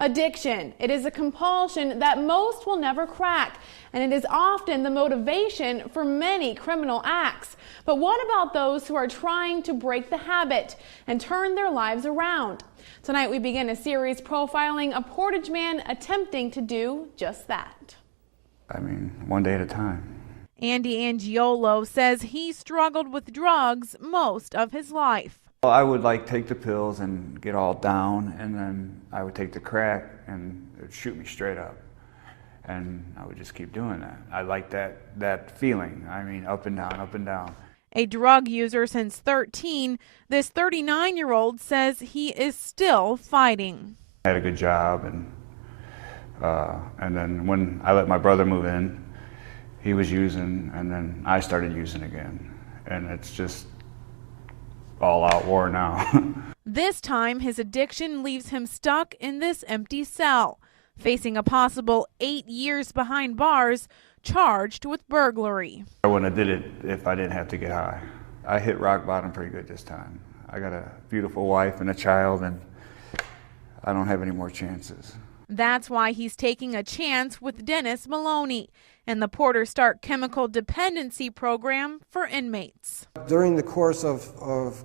Addiction. It is a compulsion that most will never crack, and it is often the motivation for many criminal acts. But what about those who are trying to break the habit and turn their lives around? Tonight we begin a series profiling a Portage man attempting to do just that. I mean, one day at a time. Andy Angiolo says he struggled with drugs most of his life. Well, I would take the pills and get all down, and then I would take the crack and it would shoot me straight up. And I would just keep doing that. I like that feeling. I mean, up and down, up and down. A drug user since 13, this 39-year-old says he is still fighting. I had a good job, and then when I let my brother move in, he was using, and then I started using again. And it's just all-out war now. This time, his addiction leaves him stuck in this empty cell, facing a possible 8 years behind bars, charged with burglary. I wouldn't have did it if I didn't have to get high. I hit rock bottom pretty good this time. I got a beautiful wife and a child, and I don't have any more chances. That's why he's taking a chance with Dennis Maloney and the Porter Stark Chemical Dependency Program for inmates. During the course of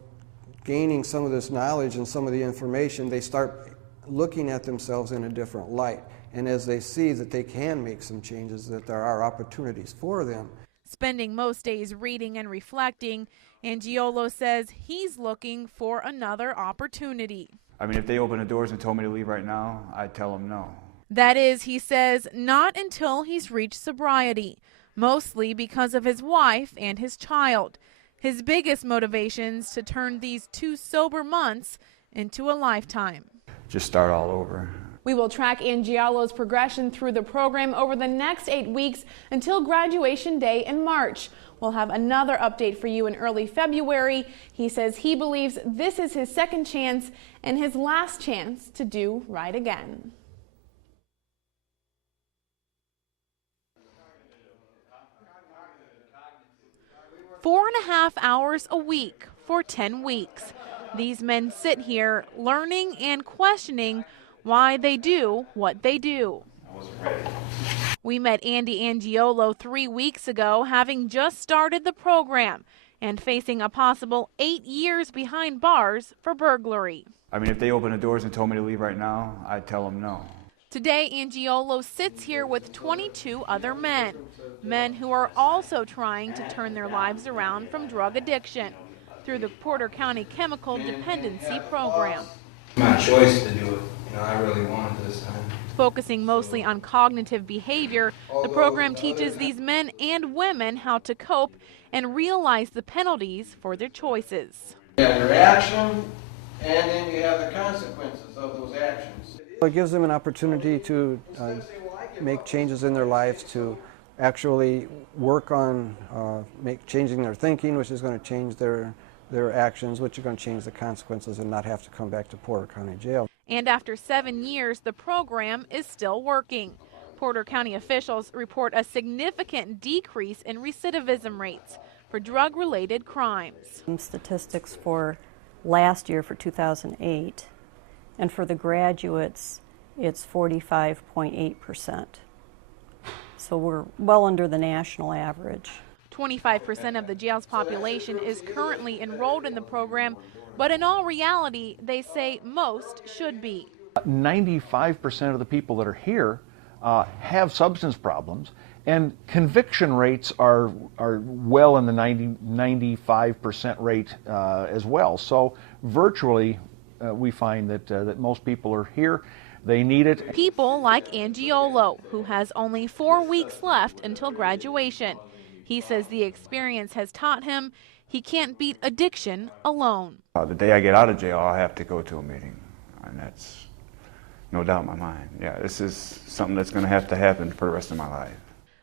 gaining some of this knowledge and some of the information, they start looking at themselves in a different light. And as they see that they can make some changes, that there are opportunities for them. Spending most days reading and reflecting, Angiolo says he's looking for another opportunity. I mean, if they opened the doors and told me to leave right now, I'd tell them no. That is, he says, not until he's reached sobriety, mostly because of his wife and his child. His biggest motivations to turn these 2 sober months into a lifetime. Just start all over. We will track Angiolo's progression through the program over the next 8 weeks until graduation day in March. We'll have another update for you in early February. He says he believes this is his second chance and his last chance to do right again. Four and a half hours a week for 10 weeks. These men sit here learning and questioning why they do what they do. I wasn't ready. We met Andy Angiolo 3 weeks ago, having just started the program and facing a possible 8 years behind bars for burglary. I mean, if they opened the doors and told me to leave right now, I'd tell them no. Today, Angiolo sits here with 22 other men who are also trying to turn their lives around from drug addiction through the Porter County Chemical Dependency Program. My choice to do it. I really wanted this time. Focusing mostly on cognitive behavior, the program teaches these men and women how to cope and realize the penalties for their choices. You have your action, and then you have the consequences of those actions. It gives them an opportunity to make changes in their lives, to actually work on changing their thinking, which is going to change their actions, which are going to change the consequences and not have to come back to Porter County Jail. And after 7 years, the program is still working. Porter County officials report a significant decrease in recidivism rates for drug-related crimes. Statistics for last year, for 2008, and for the graduates, it's 45.8%. So we're well under the national average. 25% of the jail's population is currently enrolled in the program, but in all reality, they say most should be. 95% of the people that are here have substance problems, and conviction rates are well in the 95% rate as well. So virtually, we find that most people are here. They need it. People like Angiolo, who has only 4 weeks left until graduation. He says the experience has taught him he can't beat addiction alone. The day I get out of jail, I'll have to go to a meeting, and that's no doubt in my mind. Yeah, this is something that's going to have to happen for the rest of my life.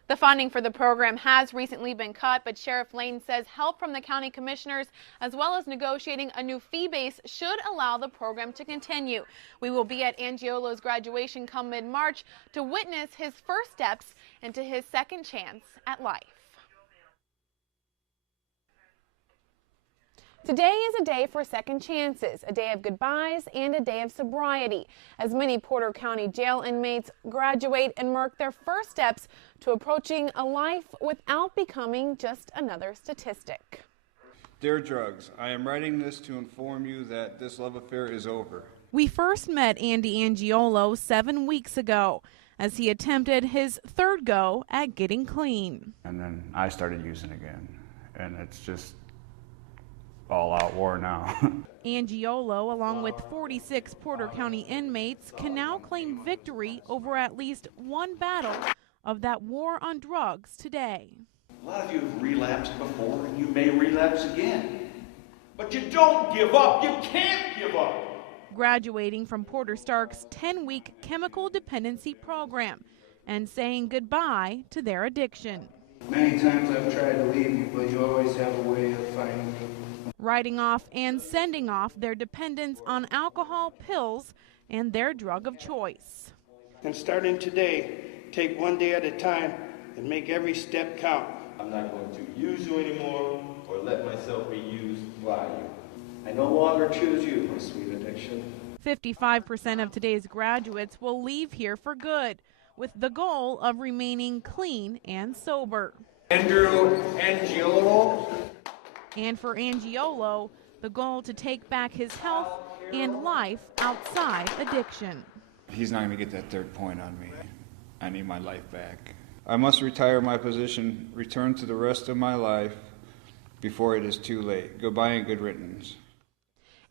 The funding for the program has recently been cut, but Sheriff Lane says help from the county commissioners as well as negotiating a new fee base should allow the program to continue. We will be at Angiolo's graduation come mid-March to witness his first steps into his second chance at life. Today is a day for second chances, a day of goodbyes, and a day of sobriety, as many Porter County jail inmates graduate and mark their first steps to approaching a life without becoming just another statistic. Dear Drugs, I am writing this to inform you that this love affair is over. We first met Andy Angiolo 7 weeks ago as he attempted his third go at getting clean. And then I started using again, and it's just all out war now. Angiolo, along with 46 Porter County inmates, can now claim victory over at least one battle of that war on drugs today. A lot of you have relapsed before, and you may relapse again. But you don't give up. You can't give up. Graduating from Porter Stark's 10-week chemical dependency program and saying goodbye to their addiction. Many times I've tried to leave you, but you always have a way of finding me. Writing off and sending off their dependence on alcohol, pills, and their drug of choice. And starting today, take one day at a time and make every step count. I'm not going to use you anymore or let myself be used by you. I no longer choose you, my sweet addiction. 55% of today's graduates will leave here for good, with the goal of remaining clean and sober. Andrew Angiolo. And for Angiolo, the goal to take back his health and life outside addiction. He's not going to get that third point on me. I need my life back. I must retire my position, return to the rest of my life before it is too late. Goodbye and good riddance.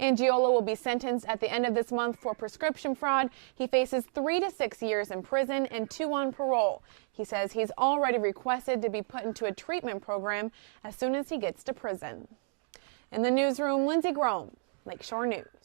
Angiolo will be sentenced at the end of this month for prescription fraud. He faces 3 to 6 years in prison and 2 on parole. He says he's already requested to be put into a treatment program as soon as he gets to prison. In the newsroom, Lindsay Grome, Lakeshore News.